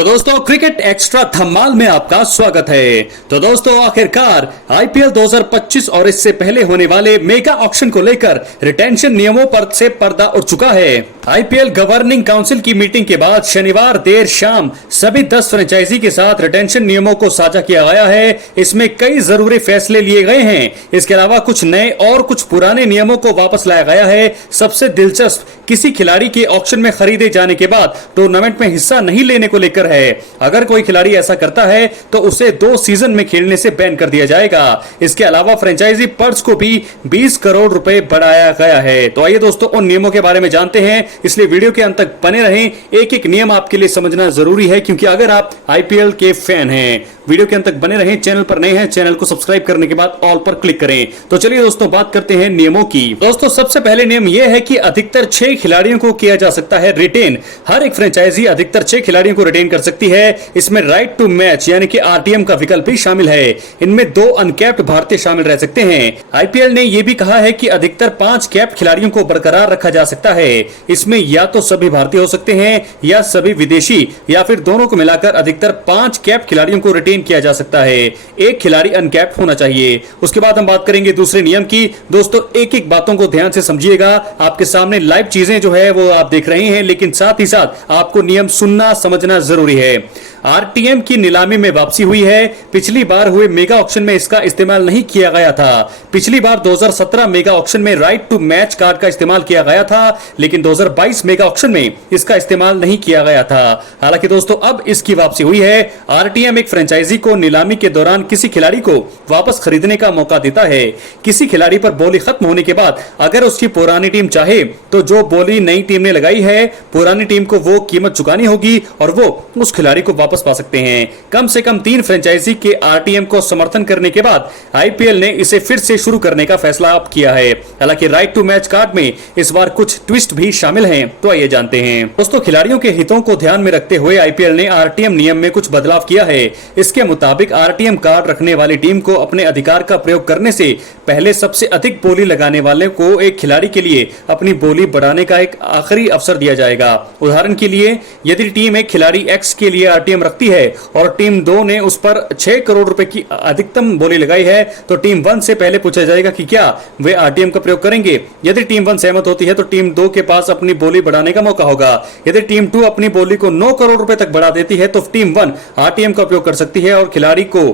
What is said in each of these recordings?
तो दोस्तों cricket extra धमाल में आपका स्वागत है। तो दोस्तों आखिरकार आईपीएल 2025 और इससे पहले होने वाले मेगा ऑक्शन को लेकर रिटेंशन नियमों पर से पर्दा उठ चुका है। आईपीएल गवर्निंग काउंसिल की मीटिंग के बाद शनिवार देर शाम सभी 10 फ्रेंचाइजी के साथ रिटेंशन नियमों को साझा किया गया है। इसमें कई जरूरी फैसले लिए गए हैं। इसके अलावा कुछ नए और कुछ पुराने नियमों को वापस लाया गया है। सबसे दिलचस्प किसी खिलाड़ी के ऑक्शन में खरीदे जाने के बाद टूर्नामेंट में हिस्सा नहीं लेने को लेकर है। अगर कोई खिलाड़ी ऐसा करता है तो उसे 2 सीजन में खेलने से बैन कर दिया जाएगा। इसके अलावा फ्रेंचाइजी पर्स को भी 20 करोड़ रुपए बढ़ाया गया है। तो आइए दोस्तों उन नियमों के बारे में जानते हैं, इसलिए वीडियो के अंत तक बने रहें। एक एक नियम आपके लिए समझना जरूरी है, क्योंकि अगर आप आईपीएल के फैन हैं, वीडियो के अंत तक बने रहें। चैनल पर नए हैं, चैनल को सब्सक्राइब करने के बाद ऑल पर क्लिक करें। तो चलिए दोस्तों बात करते हैं नियमों की। दोस्तों सबसे पहले नियम यह है कि अधिकतर 6 खिलाड़ियों को किया जा सकता है रिटेन। हर एक फ्रेंचाइजी अधिकतर 6 खिलाड़ियों को रिटेन कर सकती है। इसमें राइट टू मैच यानी कि आरटीएम का विकल्प भी शामिल है। इनमें 2 अनकैप्ड भारतीय शामिल रह सकते हैं। आईपीएल ने यह भी कहा है कि अधिकतर 5 कैप्ड खिलाड़ियों को बरकरार रखा जा सकता है। इसमें या तो सभी भारतीय हो सकते हैं या सभी विदेशी, या फिर दोनों को मिलाकर अधिकतर 5 कैप्ड खिलाड़ियों को रिटेन किया जा सकता है। एक खिलाड़ी अनकैप्ड होना चाहिए। उसके बाद हम बात करेंगे दूसरे नियम की। दोस्तों एक एक बातों को ध्यान से समझिएगा। आपके सामने लाइव चीजें जो है वो आप देख रहे हैं, लेकिन साथ ही साथ आपको नियम सुनना समझना जरूरी है। आरटीएम की नीलामी में वापसी हुई है। पिछली बार हुए मेगा ऑक्शन में इसका इस्तेमाल नहीं किया गया था। पिछली बार 2017 मेगा ऑक्शन में राइट टू मैच कार्ड का इस्तेमाल किया गया था, लेकिन 2022 मेगा ऑक्शन में इसका इस्तेमाल नहीं किया गया था। हालांकि दोस्तों अब इसकी वापसी हुई है। आरटीएम एक फ्रेंचाइजी को नीलामी के दौरान किसी खिलाड़ी को वापस खरीदने का मौका देता है। किसी खिलाड़ी पर बोली खत्म होने के बाद अगर उसकी पुरानी टीम चाहे तो जो बोली नई टीम ने लगाई है, पुरानी टीम को वो कीमत चुकानी होगी और वो उस खिलाड़ी को वापस पा सकते हैं। कम से कम 3 फ्रेंचाइजी के आरटीएम को समर्थन करने के बाद आईपीएल ने इसे फिर से शुरू करने का फैसला अब किया है। हालांकि राइट टू मैच कार्ड में इस बार कुछ ट्विस्ट भी शामिल हैं, तो आइए जानते हैं। दोस्तों खिलाड़ियों के हितों को ध्यान में रखते हुए आईपीएल ने आरटीएम नियम में कुछ बदलाव किया है। इसके मुताबिक आरटीएम कार्ड रखने वाली टीम को अपने अधिकार का प्रयोग करने से पहले सबसे अधिक बोली लगाने वाले को एक खिलाड़ी के लिए अपनी बोली बढ़ाने का एक आखिरी अवसर दिया जाएगा। उदाहरण के लिए यदि टीम एक खिलाड़ी एक्स के लिए आरटीएम रखती है और टीम 2 ने उस पर 6 करोड़ रुपए की अधिकतम बोली लगाई है, तो टीम 1 से पहले पूछा जाएगा कि क्या वे आरटीएम का प्रयोग करेंगे। यदि टीम 1 सहमत होती है तो टीम 2 के पास अपनी बोली बढ़ाने का मौका होगा। यदि टीम 2 अपनी बोली को 9 करोड़ रुपए तक बढ़ा देती है तो टीम 1 आरटीएम का उपयोग कर सकती है और खिलाड़ी को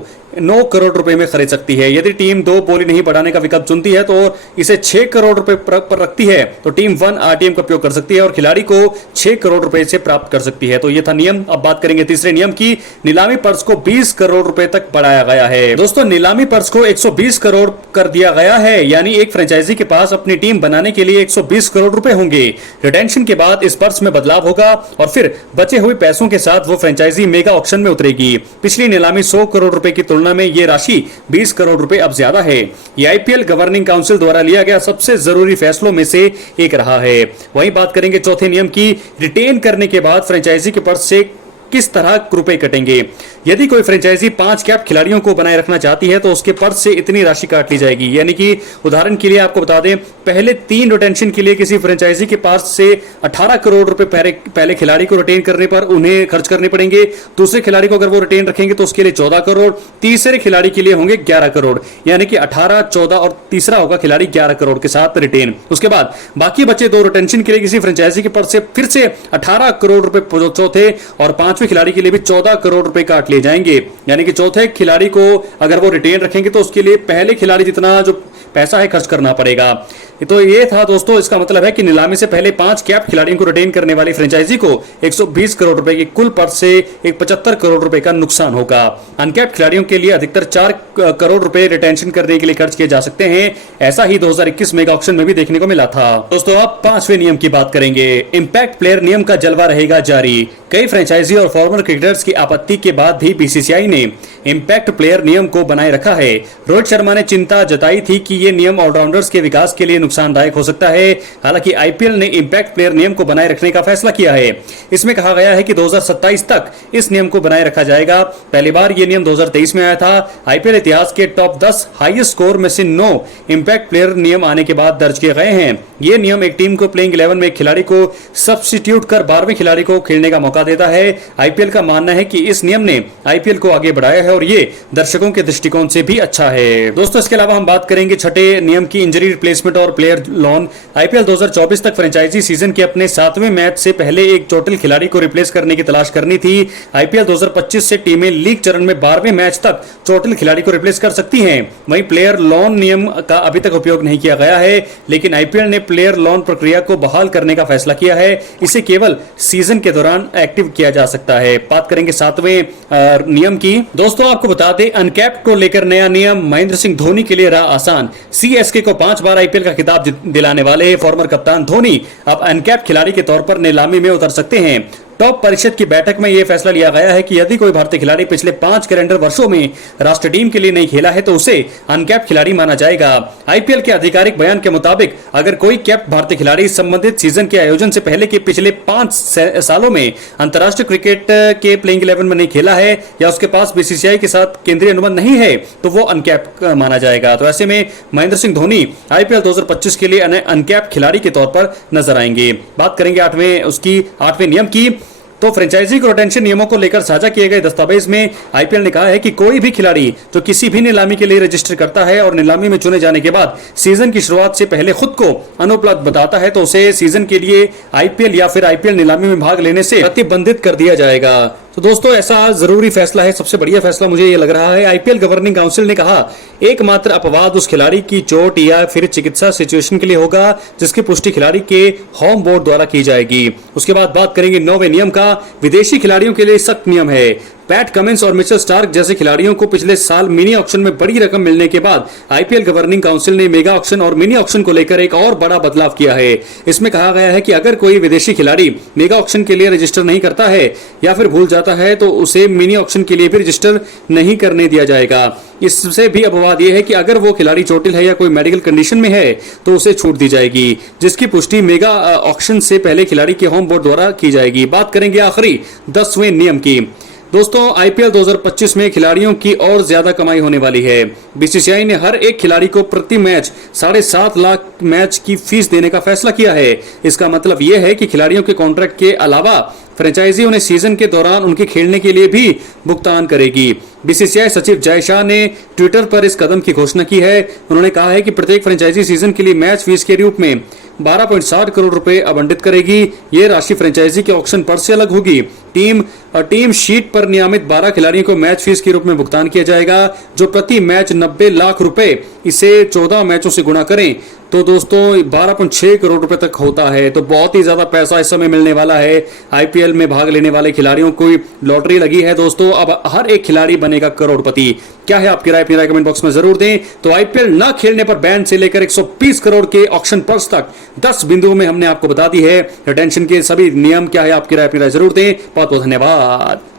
9 करोड़ रुपए में खरीद सकती है। यदि टीम 2 बोली नहीं बढ़ाने का विकल्प चुनती है तो इसे 6 करोड़ रुपए पर रखती है तो टीम 1 आरटीएम का उपयोग कर सकती है और खिलाड़ी को 6 करोड़ रुपए से प्राप्त कर सकती है। तो ये था नियम। अब बात करेंगे तीसरे नियम की। नीलामी पर्स को 20 करोड़ रुपए तक बढ़ाया गया है। दोस्तों नीलामी पर्स को 120 करोड़ कर दिया गया है, यानी एक फ्रेंचाइजी के पास अपनी टीम बनाने के लिए 120 करोड़ रुपए होंगे। रिटेंशन के बाद इस पर्स में बदलाव होगा और फिर बचे हुए पैसों के साथ वो फ्रेंचाइजी मेगा ऑक्शन में उतरेगी। पिछली नीलामी 100 करोड़ रुपए की तुलना में ये राशि 20 करोड़ रुपए अब ज्यादा है। ये आईपीएल गवर्निंग काउंसिल द्वारा लिया गया सबसे जरूरी फैसलों में से एक रहा है। वहीं बात करेंगे चौथे नियम की। रिटेन करने के बाद फ्रेंचाइजी के पर्स से किस तरह रुपए कटेंगे। यदि कोई फ्रेंचाइजी 5 कैप खिलाड़ियों को बनाए रखना चाहती है तो उसके पर्स से इतनी राशि काट ली जाएगी। यानी कि उदाहरण के लिए आपको बता दें, पहले 3 रिटेंशन के लिए किसी फ्रेंचाइजी के पास से 18 करोड़ रुपए पहले खिलाड़ी को रिटेन करने पर उन्हें खर्च करने पड़ेंगे। दूसरे खिलाड़ी को अगर वो रिटेन रखेंगे तो उसके लिए 14 करोड़, तीसरे खिलाड़ी के लिए होंगे 11 करोड़, यानी कि 18, 14 और तीसरा होगा खिलाड़ी 11 करोड़ के साथ रिटेन। उसके बाद बाकी बचे 2 रिटेंशन के लिए किसी फ्रेंचाइजी के पर्स से फिर से 18 करोड़ रुपए चौथे और 5वें खिलाड़ी के लिए भी 14 करोड़ रुपए काट लिए जाएंगे। यानी कि चौथे खिलाड़ी को अगर वो रिटेन रखेंगे तो उसके लिए पहले खिलाड़ी जितना जो पैसा है खर्च करना पड़ेगा। तो ये था दोस्तों, इसका मतलब है कि नीलामी से पहले 5 कैप खिलाड़ियों को रिटेन करने वाली फ्रेंचाइजी को 120 करोड़ रुपए की कुल पर्स से एक 75 करोड़ रुपए का नुकसान होगा। अनकैप्ड खिलाड़ियों के लिए अधिकतर 4 करोड़ रुपए रिटेंशन करने के लिए खर्च किए जा सकते हैं। ऐसा ही 2021 मेगा ऑक्शन में भी देखने को मिला था। दोस्तों अब 5वें नियम की बात करेंगे। इंपैक्ट प्लेयर नियम का जलवा रहेगा जारी। कई फ्रेंचाइजी और फॉर्मर क्रिकेटर्स की आपत्ति के बाद भी बीसीसीआई ने इंपैक्ट प्लेयर नियम को बनाए रखा है। रोहित शर्मा ने चिंता जताई थी कि ये नियम ऑलराउंडर्स के विकास के लिए नुकसानदायक हो सकता है। हालांकि आईपीएल ने इंपैक्ट प्लेयर नियम को बनाए रखने का फैसला किया है। इसमें कहा गया है कि 2027 तक इस नियम को बनाए रखा जाएगा। पहली बार यह नियम 2023 में आया था। आईपीएल इतिहास के टॉप 10 हाईएस्ट स्कोर में से 9 इंपैक्ट प्लेयर नियम आने के बाद दर्ज किए गए हैं। यह नियम एक टीम को प्लेइंग 11 में एक खिलाड़ी को सब्स्टिट्यूट कर 12वें खिलाड़ी को खेलने का मौका देता है। आईपीएल का मानना है कि इस नियम ने आईपीएल को आगे बढ़ाया है और ये दर्शकों के दृष्टिकोण से भी अच्छा है। दोस्तों इसके अलावा हम बात करेंगे छठे नियम की, इंजरी रिप्लेसमेंट और प्लेयर लोन। आईपीएल 2024 तक फ्रेंचाइजी सीजन के अपने 7वें मैच से पहले एक चोटिल खिलाड़ी को रिप्लेस करने की तलाश करनी थी। आईपीएल 2025 से टीमें लीग चरण में 12वें मैच तक चोटिल खिलाड़ी को रिप्लेस कर सकती हैं। वहीं प्लेयर लोन नियम का अभी तक उपयोग नहीं किया गया है, लेकिन आईपीएल ने प्लेयर लोन प्रक्रिया को बहाल करने का फैसला किया है। इसे केवल सीजन के दौरान एक्टिव किया जा सकता है। बात करेंगे 7वें नियम की। दोस्तों आपको बता दें, अनकैप्ड को लेकर नया नियम महेंद्र सिंह धोनी के लिए रहा आसान। सीएसके को 5 बार आईपीएल का खिताब दिलाने वाले फॉर्मर कप्तान धोनी अब अनकैप्ड खिलाड़ी के तौर पर नीलामी में उतर सकते हैं। टॉप परिषद की बैठक में यह फैसला लिया गया है कि यदि कोई भारतीय खिलाड़ी पिछले 5 कैलेंडर वर्षों में राष्ट्रीय टीम के लिए नहीं खेला है तो उसे अनकैप्ड खिलाड़ी माना जाएगा। आईपीएल के आधिकारिक बयान के मुताबिक अगर कोई कैप्ड भारतीय खिलाड़ी संबंधित सीजन के आयोजन से पहले के पिछले 5 सालों में अंतर्राष्ट्रीय क्रिकेट के प्लेइंग 11 में नहीं खेला है या उसके पास बीसीसीआई के साथ केंद्रीय अनुबंध नहीं है तो वो अनकैप्ड माना जाएगा। तो ऐसे में महेंद्र सिंह धोनी आईपीएल 2025 के लिए अनकैप्ड खिलाड़ी के तौर पर नजर आएंगे। बात करेंगे 8वें नियम की। तो फ्रेंचाइजी को रिटेंशन नियमों को लेकर साझा किए गए दस्तावेज में आईपीएल ने कहा है कि कोई भी खिलाड़ी जो किसी भी नीलामी के लिए रजिस्टर करता है और नीलामी में चुने जाने के बाद सीजन की शुरुआत से पहले खुद को अनुपलब्ध बताता है तो उसे सीजन के लिए आईपीएल या फिर आईपीएल नीलामी में भाग लेने से प्रतिबंधित कर दिया जाएगा। तो दोस्तों ऐसा जरूरी फैसला है, सबसे बढ़िया फैसला मुझे ये लग रहा है। आईपीएल गवर्निंग काउंसिल ने कहा एकमात्र अपवाद उस खिलाड़ी की चोट या फिर चिकित्सा सिचुएशन के लिए होगा जिसकी पुष्टि खिलाड़ी के होम बोर्ड द्वारा की जाएगी। उसके बाद बात करेंगे 9वें नियम का। विदेशी खिलाड़ियों के लिए सख्त नियम है। पैट कमिंस और मिचेल स्टार्क जैसे खिलाड़ियों को पिछले साल मिनी ऑक्शन में बड़ी रकम मिलने के बाद आईपीएल गवर्निंग काउंसिल ने मेगा ऑक्शन और मिनी ऑक्शन को लेकर एक और बड़ा बदलाव किया है। इसमें कहा गया है कि अगर कोई विदेशी खिलाड़ी मेगा ऑक्शन के लिए रजिस्टर नहीं करता है या फिर भूल जाता है तो उसे मिनी ऑक्शन के लिए भी रजिस्टर नहीं करने दिया जाएगा। इससे भी अपवाद यह है कि अगर वो खिलाड़ी चोटिल है या कोई मेडिकल कंडीशन में है तो उसे छूट दी जाएगी, जिसकी पुष्टि मेगा ऑक्शन से पहले खिलाड़ी के होम बोर्ड द्वारा की जाएगी। बात करेंगे आखिरी 10वें नियम की। दोस्तों आईपीएल 2025 में खिलाड़ियों की और ज्यादा कमाई होने वाली है। बीसीसीआई ने हर एक खिलाड़ी को प्रति मैच 7.5 लाख मैच की फीस देने का फैसला किया है। इसका मतलब यह है कि खिलाड़ियों के कॉन्ट्रैक्ट के अलावा फ्रेंचाइजी उन्हें सीजन के दौरान उनके खेलने के लिए भी भुगतान करेगी। बीसीसीआई सचिव जय शाह ने ट्विटर पर इस कदम की घोषणा की है। उन्होंने कहा है कि प्रत्येक फ्रेंचाइजी सीजन के लिए मैच फीस के रूप में 12.60 करोड़ रुपए आवंटित करेगी। ये राशि फ्रेंचाइजी के ऑक्शन पर से अलग होगी। टीम शीट पर नियमित 12 खिलाड़ियों को मैच फीस के रूप में भुगतान किया जाएगा, जो प्रति मैच 90 लाख रुपए। इसे 14 मैचों से गुणा करें तो दोस्तों 12.6 करोड़ रुपए तक होता है। तो बहुत ही ज्यादा पैसा इस समय मिलने वाला है। आईपीएल में भाग लेने वाले खिलाड़ियों को लॉटरी लगी है दोस्तों। अब हर एक खिलाड़ी बनेगा करोड़पति। क्या है आपकी राय? अपनी राय कमेंट बॉक्स में जरूर दें। तो आईपीएल न खेलने पर बैन से लेकर 120 करोड़ के ऑक्शन पर्स तक 10 बिंदुओं में हमने आपको बता दी है। रिटेंशन के सभी नियम क्या है आपकी राय? अपनी राय जरूर दें। बहुत बहुत धन्यवाद।